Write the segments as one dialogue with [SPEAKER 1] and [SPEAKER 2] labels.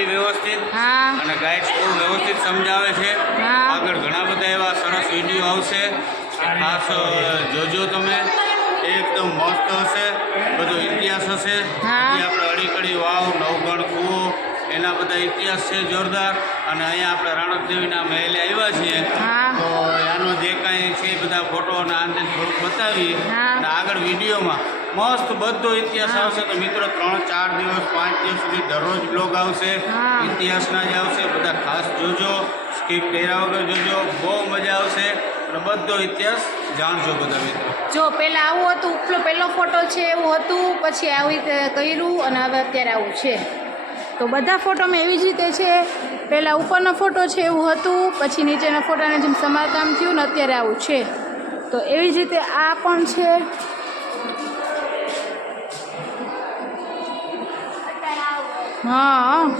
[SPEAKER 1] બી વ્યવસ્થિત અને ગાઈડ બહુ વ્યવસ્થિત સમજાવે છે. આગળ ઘણા બધા એવા સરસ વીડિયો આવશે. ખાસ જોજો તમે. એકદમ મસ્ત હશે. બધો ઇતિહાસ હશે. જે આપણે અડીકડી વાવ નવગણ કૂવો એના બધા ઇતિહાસ છે જોરદાર. અને અહીંયા આપણે રાણક દેવીના મહેલે આવ્યા છીએ. તો આનો જે કાંઈ છે બધા ફોટો અને આને થોડુંક બતાવી અને આગળ વિડીયોમાં મસ્ત બધો ઇતિહાસ આવશે તો મિત્રો ત્રણ ચાર દિવસ પાંચ દિવસ સુધી દરરોજ બ્લોગ આવશે. ઇતિહાસના જ આવશે બધા ખાસ જોજો સ્કીપ કર્યા વગર જોજો બહુ મજા આવશે. અને બધો ઇતિહાસ જાણજો બધા મિત્રો.
[SPEAKER 2] જો પહેલાં આવું હતું ઉપલો પહેલો ફોટો છે એવું હતું પછી આવી રીતે કર્યું અને હવે અત્યારે આવું છે. તો બધા ફોટોમાં એવી જ રીતે છે. પહેલાં ઉપરનો ફોટો છે એવું હતું પછી નીચેના ફોટાને જેમ સમારકામ થયું ને અત્યારે આવું છે. તો એવી જ રીતે આ પણ છે. હા.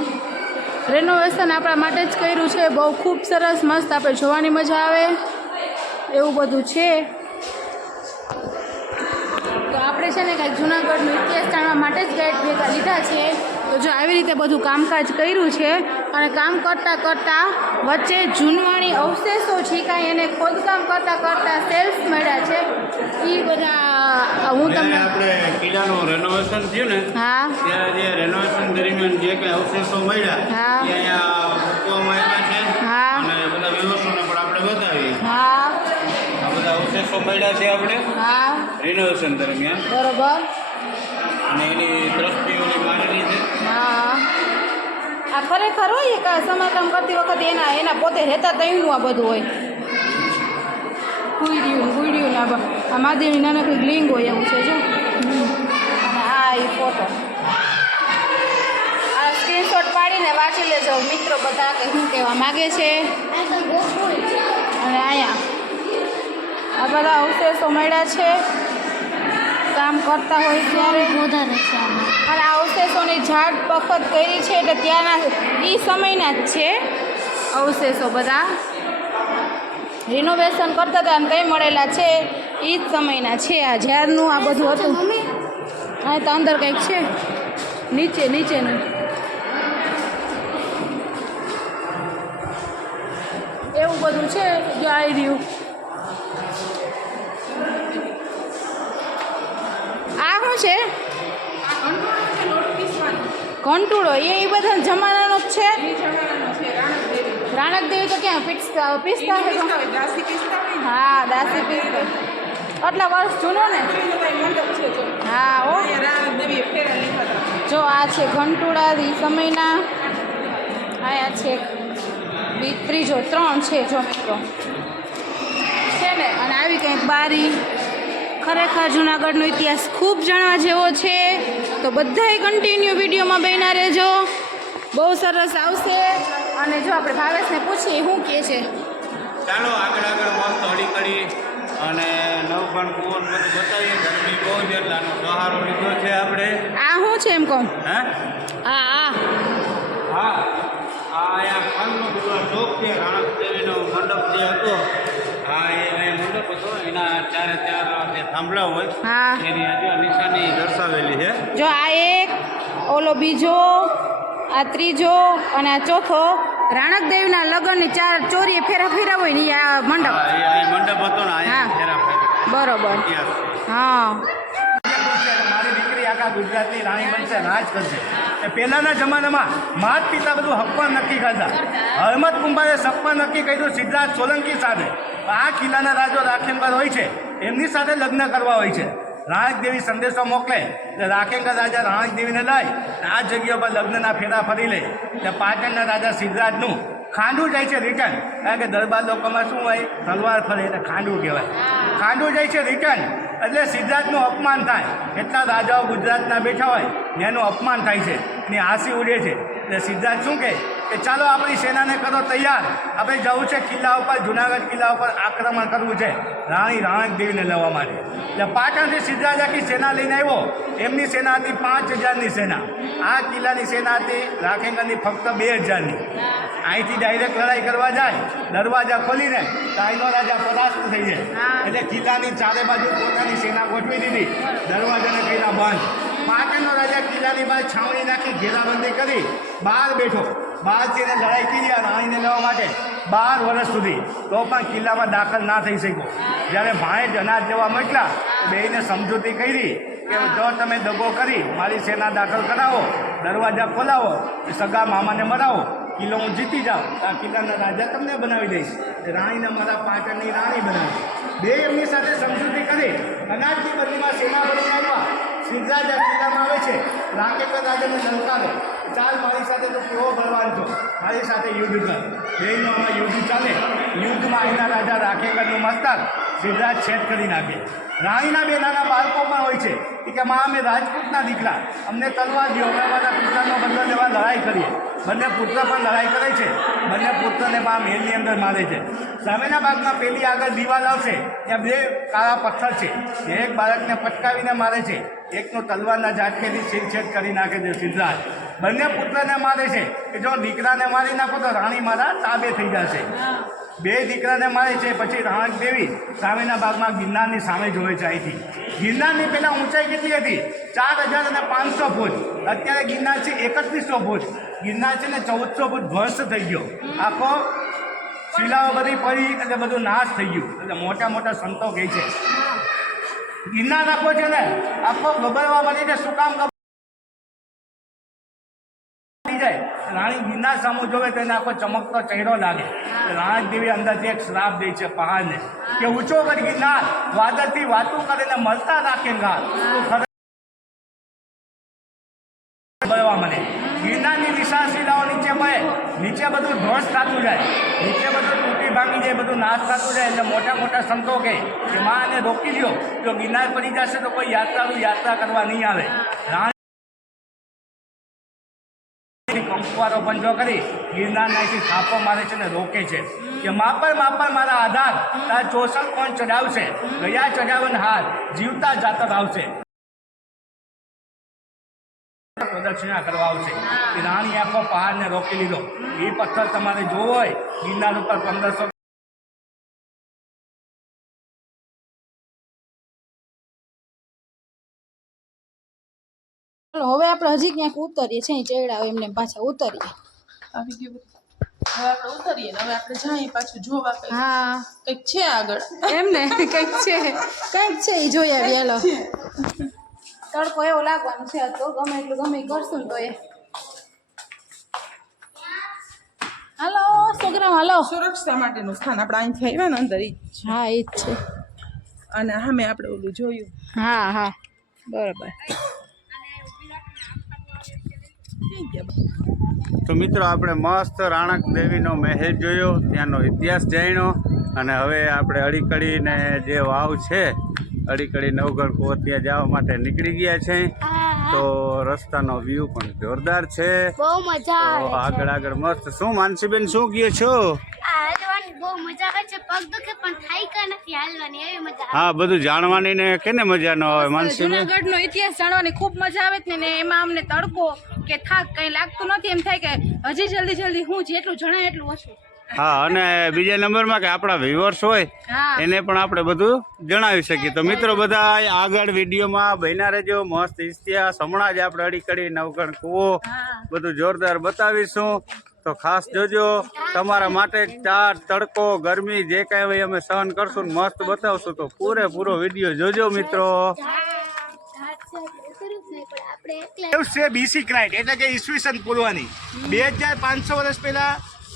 [SPEAKER 2] રેનોવેશન આપણા માટે જ કર્યું છે. બહુ ખૂબ સરસ મસ્ત. આપણે જોવાની મજા આવે. એવું બધું છે. તો આપણે છે ને કાંઈક જૂનાગઢનો ઇતિહાસ જાણવા માટે જ ગાઈડ ભેગા લીધા છે. તો જો આવી રીતે બધું કામકાજ કર્યું છે અને કામ કરતાં કરતાં વચ્ચે જૂનવાણી અવશેષો છે કાંઈ એને ખોદકામ કરતાં કરતાં સેલ્સ મળ્યા છે. એ બધા હું તમને
[SPEAKER 1] આપણે કિલ્લાનું રેનોવેશન થયું ને
[SPEAKER 2] હા.
[SPEAKER 1] ત્યારે જે રેનોવેશન દરમિયાન જે કંઈ અવશેષો મળ્યા
[SPEAKER 2] હા.
[SPEAKER 1] અહીંયા મૂકવામાં આવ્યા છે.
[SPEAKER 2] હા.
[SPEAKER 1] અને બધા વ્યવસ્થાને પણ આપણે બતાવી
[SPEAKER 2] હા.
[SPEAKER 1] આ બધા અવશેષો મળ્યા છે આપણે.
[SPEAKER 2] હા.
[SPEAKER 1] રિનોવેશન દરમિયાન.
[SPEAKER 2] બરોબર.
[SPEAKER 1] અને એની
[SPEAKER 2] ખરેખર હોય કે સમારકામ કરતી વખતે એના એના પોતે રહેતા તઈનું આ બધું હોય. ગુઈડ્યું ને આ આ મહાદેવની નાનકડી લિંગ હોય એવું છે, જો. અને આ એ ફોટો આ સ્ક્રીનશોટ પાડીને વાંચી લેજો. મિત્રો બધા કે શું કહેવા માગે છે. અને અહીંયા આ બધા અવશેષો મળ્યા છે. કામ કરતા હોય ત્યારે
[SPEAKER 3] વધારે છે
[SPEAKER 2] અને ઝાડ પખત કરી છે એટલે ત્યાંના એ સમયના જ છે. અવશેષો બધા. રિનોવેશન કરતા હતા અને કંઈ મળેલા છે એ જ સમયના છે આ ઝાડનું આ બધું હતું. હા તો અંદર કંઈક છે. નીચે નીચેનું. એવું બધું છે જો આવી રહ્યું. આ શું છે? કંટુળો એ એ બધા જમાનાનો જ છે. રાણક દેવી તો ક્યાં પિસ્તા પિસ્તા હા દાસી પિસ્તા. આટલા વર્ષ જૂનો ને? હા ઓ જો આ છે ઘંટુડા એ સમયના. આયા છે બી ત્રીજો ત્રણ છે જો મિત્રો. છે ને? અને આવી કંઈક બારી. ખરેખર જુનાગઢનો ઇતિહાસ ખૂબ જાણવા જેવો છે. તો બધાય કન્ટિન્યુ વિડીયોમાં બન્યા રહેજો. બહુ સરસ આવશે. અને જો આપણે ભાવેશને પૂછીએ શું કહે છે?
[SPEAKER 1] ચાલો આગળ આગળ મસ્ત હળી કરી અને નવગણ કુવન બધું બતાવીએ. ગરમી બહુ છે એટલે આનો સહારો લીધો છે આપણે.
[SPEAKER 2] આ શું છે એમ કહું?
[SPEAKER 1] હા?
[SPEAKER 2] આ આ
[SPEAKER 1] હા આ અહીંયા ખાનનો બધો ચોક છે રાણક દેવીનો મંડપ જે હતો. હા એ મંડપ હતો એના ચારે ચાર થાંભલા હોય
[SPEAKER 2] હા.
[SPEAKER 1] એની આજે નિશાની દર્શાવેલી છે.
[SPEAKER 2] જો આ એક ઓલો બીજો આ ત્રીજો અને આ ચોથો રાણક દેવીના લગ્નની ચાર ચોરીએ ફેરા ફેરા હોય ને આ મંડપ.
[SPEAKER 1] મંડપ હતો ને
[SPEAKER 2] બરોબર. હા.
[SPEAKER 4] આખા ગુજરાતની રાણી બનશે રાજ કરશે. એ પહેલાંના જમાનામાં માત પિતા બધું હપ્પા નક્કી કરતા. હરમત કુંભારે સપ્પા નક્કી કર્યું સિદ્ધાર્થ સોલંકી સાથે. આ કિલ્લાના રાજો રાખેનગર હોય છે, એમની સાથે લગ્ન કરવા હોય છે. રાણકદેવી સંદેશો મોકલે, એટલે રાખેંગર રાજા રાણકદેવીને લઈ, આ જગ્યા પર લગ્નના ફેરા ફરી લે. એટલે પાટણના રાજા સિદ્ધરાજનું ખાંડું જાય છે રિટર્ન કારણ કે દરબાર લોકોમાં શું હોય, તલવાર ફરે એટલે ખાંડું કહેવાય. ખાંડું જાય છે રિટર્ન એટલે સિદ્ધાર્થનું અપમાન થાય. એટલા રાજાઓ ગુજરાતના બેઠા હોય, એનું અપમાન થાય છે. એની હાંસી ઉડે છે. એટલે સિદ્ધાર્થ શું કહે? કે ચાલો આપણી સેનાને કરો તૈયાર. આપણે જવું છે કિલ્લા ઉપર જુનાગઢ કિલ્લા ઉપર આક્રમણ કરવું છે. રાણી રાણક દેવીને લેવા માટે. એટલે પાટણથી સિદ્ધરાજ આખી સેના લઈને આવ્યો. એમની સેના હતી પાંચ હજારની સેના. આ કિલ્લાની સેના હતી રાખેંગરની ફક્ત બે હજારની. અહીંથી ડાયરેક્ટ લડાઈ કરવા જાય. દરવાજા ખોલીને તો રાજા પરાસ્ત થઈ જાય. એટલે કિલ્લાની ચારે બાજુ પોતાની સેના ગોઠવી દીધી. દરવાજાને કીધા બંધ. પાટણનો રાજા કિલ્લાની બહાર છાવણી નાખી ઘેરાબંધી કરી. બહાર બેઠો. એને લડાઈ કરી આ રાણીને લેવા માટે બાર વર્ષ સુધી તો પણ કિલ્લામાં દાખલ ના થઈ શક્યો. જ્યારે ભાણે અનાજ લેવા મોકલ્યા બેયને સમજૂતી કરી કે જો તમે દગો કરી, મારી સેના દાખલ કરાવો, દરવાજા ખોલાવો સગા મામાને મરાવો, કિલ્લો હું જીતી જાઉં આ કિલ્લાના રાજા તમને બનાવી દઈશ. રાણીને મારા પાટણની રાણી બનાવી. બે એમની સાથે સમજૂતી કરી, અનાજની બદલીમાં સેના બની આવ્યા સિદ્ધરાજા કિલ્લામાં આવે છે રાકેશ્વર રાજાને લલકારે ચાલ મારી સાથે તો કેવો બળવાન છો? મારી સાથે યુદ્ધ કર. જૈનોમાં યુદ્ધ ચાલે. યુદ્ધમાં અહીંના રાજા રાખેકરનું મસ્તક સિદ્ધરાજ છેદ કરી નાખે. રાણીના બે નાના બાળકો પણ હોય છે. કે, માં, અમે રાજપૂતના દીકરા. અમને તલવાર દો અમે અમારા પુત્રનો બદલો લેવા લડાઈ કરીએ. બંને પુત્ર પણ લડાઈ કરે છે. બંને પુત્રને બા મેલની અંદર મારે છે. સામેના ભાગમાં પેલી આગળ દિવાલ આવશે. ત્યાં બે કાળા પથ્થર છે. એક બાળકને પટકાવીને મારે છે. એકનો તલવારના ઝાટકેથી શિરછેદ કરી નાખે છે સિદ્ધરાજ બંને પુત્રને મારે છે કે જો દીકરાને મારી નાખો તો રાણી મારા તાબે થઈ જશે. બે દીકરાને મારે છે પછી રાણક દેવી સામેના ભાગમાં ગિરનારની સામે જોવે છે અહીંથી. ગિરનારની પહેલાં ઊંચાઈ કેટલી હતી? ચાર હજાર અને પાંચસો ફૂટ. અત્યારે ગિરનાર છે એકત્રીસો ફૂટ. ગિરનાર છે ને ચૌદસો ફૂટ ધ્વસ્ત થઈ ગયો. આખો શિલાઓ બધી પડી એટલે બધું નાશ થઈ ગયું. એટલે મોટા મોટા સંતો કહે છે. ગિરનાર આખો છે ને આખો ગબરવા માટે શું કામ રાણી ગિરનાર સામો જોવે તેને આખો ચમકતો ચહેરો લાગે. રાણી દેવી અંદરથી એક શ્રાપ દે છે પહાડને. કે ઊંચો કરી ગિરનાર વાદળથી વાતું કરીને મળતા રાખે વિશાળ નીચે પડે. નીચે બધું ધ્વંસ થતું જાય. નીચે બધું તૂટી ભાંગી જાય, બધું નાશ થતું જાય. એટલે મોટા મોટા સંતો કહે કે રોકી લ્યો. જો ગિરનાર પડી જશે તો કોઈ યાત્રાળુ યાત્રા કરવા નહીં આવે. રાણી કંકુવારો કરી કરી ગિરનારનાથી થાપો મારે છે ને રોકે છે. કે માપર માપર મારા આધાર. તાર ચોસલ કોણ ચડાવશે ગયા ચડાવન હાર. જીવતા જાતક આવશે. પ્રદક્ષિણા કરવા આવશે. કે રાણી આખો પહાડને રોકી લીધો. એ પથ્થર તમારે જોવો હોય ગિરનાર ઉપર પંદરસો
[SPEAKER 2] ચાલો હવે આપણે હજી ક્યાંક ઉતરીએ છે ચેડા એમને પાછા ઉતરીએ.
[SPEAKER 3] આવી ગયું હવે આપણે ઉતરીએ હવે આપણે જઈએ પાછું જોવા
[SPEAKER 2] હા.
[SPEAKER 3] કંઈક છે આગળ.
[SPEAKER 2] એમને કંઈક છે. કંઈક છે એ જોઈ આવીએ હાલો. તડકો એવો લાગવાનો છે તો ગમે એટલું ગમે કરશું તો એ. હાલો છોકરા હાલો.
[SPEAKER 3] સુરક્ષા માટેનું સ્થાન આપણે અહીંથી આવ્યા ને અંદર
[SPEAKER 2] હા એ જ છે.
[SPEAKER 3] અને હા મેં આપણે ઓલું જોયું.
[SPEAKER 2] હા હા. બરોબર.
[SPEAKER 3] થઈ
[SPEAKER 1] તો મિત્રો, આપણે મસ્ત રાણક દેવીનો મહેલ જોયો, ત્યાંનો ઇતિહાસ જાણ્યો અને હવે આપણે અડીકડીને જે વાવ છે, અડીકડી નવગઢ કુવો ત્યાં જવા માટે નીકળી ગયા છે. તો રસ્તાનો વ્યૂ પણ જોરદાર છે.
[SPEAKER 5] બહુ મજા આવે છે.
[SPEAKER 1] આગળ આગળ મસ્ત. શું માનસીબેન શું કહે છો?
[SPEAKER 5] બહુ મજા આવે છે. પગ દુખે પણ થાય કે નથી હાલવાની? એવી મજા
[SPEAKER 1] હા બધું જાણવાની ને કેને મજા ન આવે માનસીબેન?
[SPEAKER 2] જુનાગઢનો ઇતિહાસ જાણવાની ખૂબ મજા આવે છે ને એમાં અમને તડકો કે થાક કઈ લાગતું નથી. એમ થાય કે હજી જલ્દી જલ્દી હું જેટલું જણાય એટલું ઓછું.
[SPEAKER 1] હા અને બીજા નંબરમાં કે આપણા વ્યુઅર્સ હોય એને પણ આપણે બધું જણાવી શકીએ. તો મિત્રો બધા આગળ વિડીયોમાં બન્યા રહેજો મસ્ત ઇતિહાસ હમણાં જ આપણે અડીકડી નવગણ કૂવો બધું જોરદાર બતાવીશું. તો ખાસ જોજો તમારા માટે ચાર તડકો ગરમી જે કાંઈ હોય અમે સહન કરશું ને મસ્ત બતાવશું. તો પૂરેપૂરો વીડિયો જોજો મિત્રો.
[SPEAKER 5] છે
[SPEAKER 4] બીસી ક્રાઇટ એટલે કે ઈસવીસન પૂર્વની બે હજાર પાંચસો વર્ષ પહેલા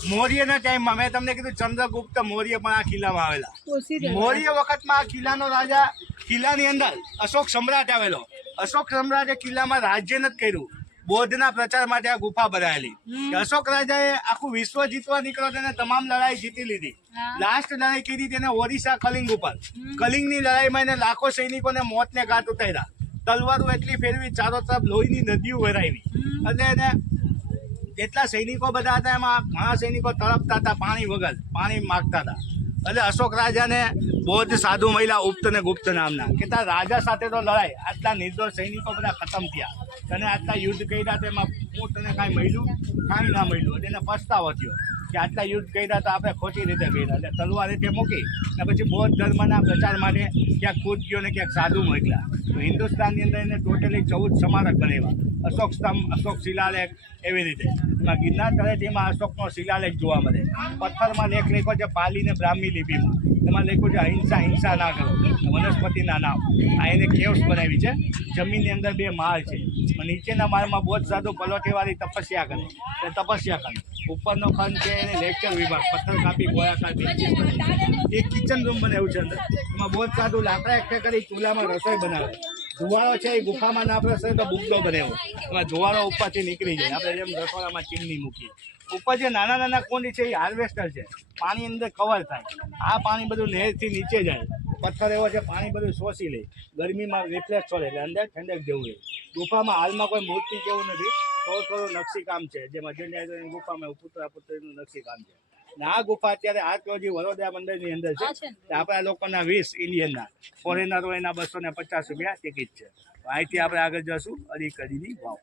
[SPEAKER 4] મૌર્યના ટાઈમમાં મેં તમને કીધું ચંદ્રગુપ્ત મૌર્ય પણ આ કિલ્લામાં આવેલા. મૌર્ય વખતમાં આ કિલ્લાનો રાજા કિલ્લાની અંદર અશોક સમ્રાટ આવેલો. અશોક સમ્રાટે કિલ્લામાં રાજ્ય નથી કર્યું. બૌદ્ધના પ્રચાર માટે આ ગુફા બનાવેલી. અશોક રાજાએ આખું વિશ્વ જીતવા નીકળ્યો તેને તમામ લડાઈ જીતી લીધી. લાસ્ટ લડાઈ કરી તેને ઓરિસ્સા કલિંગ ઉપર. કલિંગની લડાઈમાં એને લાખો સૈનિકોને મોતને ઘાટ ઉતાર્યા. તલવારો એટલી ફેરવી ચારો તરફ લોહીની નદીઓ વરાવી એટલે એને જેટલા સૈનિકો બધા હતા એમાં ઘણા સૈનિકો તળપતા હતા પાણી વગર, પાણી માગતા હતા. એટલે અશોક રાજાને બૌદ્ધ સાધુ મહિલા ઉપ્ત ને ગુપ્ત નામના કેટલા રાજા સાથે તો લડાઈ, આટલા નિર્દોષ સૈનિકો બધા ખતમ થયા. તને આટલા યુદ્ધ કર્યા તેમાં હું તને કાંઈ મળ્યું? કાંઈ ના મળ્યું. એટલે પસ્તાવો થયો. કે આટલા યુદ્ધ કર્યા તો આપણે ખોટી રીતે કર્યા. એટલે તલવાર રીતે મૂકી અને પછી બૌદ્ધ ધર્મના પ્રચાર માટે ક્યાંક કૂદ ગયો ને ક્યાંક સાધુ મોકલ્યા. તો હિન્દુસ્તાનની અંદર એને ટોટલી ચૌદ સ્મારક બનાવ્યા અશોક સ્તંભ, અશોક શિલાલેખ એવી રીતે. ગિરનાર તળેટીમાં અશોકનો શિલાલેખ જોવા મળે. પથ્થરમાં લેખ લેખો છે પાલી ને બ્રાહ્મી લિપિમાં. એમાં લખ્યું છે અહિંસા હિંસા ના કરો. વનસ્પતિના નામ. આ એને કેવ્સ બનાવી છે. જમીનની અંદર બે માળ છે. નીચેના માળમાં બૌદ્ધ સાધુ પલોઠીવાળી તપસ્યા કરે. એ તપસ્યા કરે. ઉપરનો ખંડ છે એને લેક્ચર વિભાગ, પથ્થર કાપી ગોળાકાર બેન્ચીસ બનાવી એક કિચન રૂમ બનાવ્યું છે અંદર. એમાં બૌદ્ધ સાધુ લાકડા એકઠા કરી ચૂલામાં રસોઈ બનાવે. ધુવાળો છે એ ગુફામાં ના પ્રસરે તો બુગડો બને એમાં જુવાળો ઉપરથી નીકળી જાય. આપણે જેમ રસોડામાં ચીમની મૂકીએ. ઉપર જે નાના નાના કોંડી છે એ હાર્વેસ્ટર છે. પાણી અંદર કવર થાય. આ પાણી બધું નહેરથી નીચે જાય. પથ્થર એવો છે, પાણી બધું શોષી લે. ગરમીમાં રિફ્રેશ છોડે એટલે અંદર ઠંડક જેવું રહે. ગુફામાં હાલમાં કોઈ મૂર્તિ જેવું નથી. થોડું થોડું નકશી કામ છે. જેમ અજંડા ગુફામાં પુતળા પુત્રીનું નકશી કામ છે. આ ગુફા અત્યારે આર્કોલોજી વડોદરા મંદિરની અંદર છે. આપણા લોકોના વીસ ઇન્ડિયનના. ફોરેનરો એના બસો ને પચાસ રૂપિયા ટિકિટ છે. અહીંથી આપણે આગળ જશું અડી કરીની વાવ.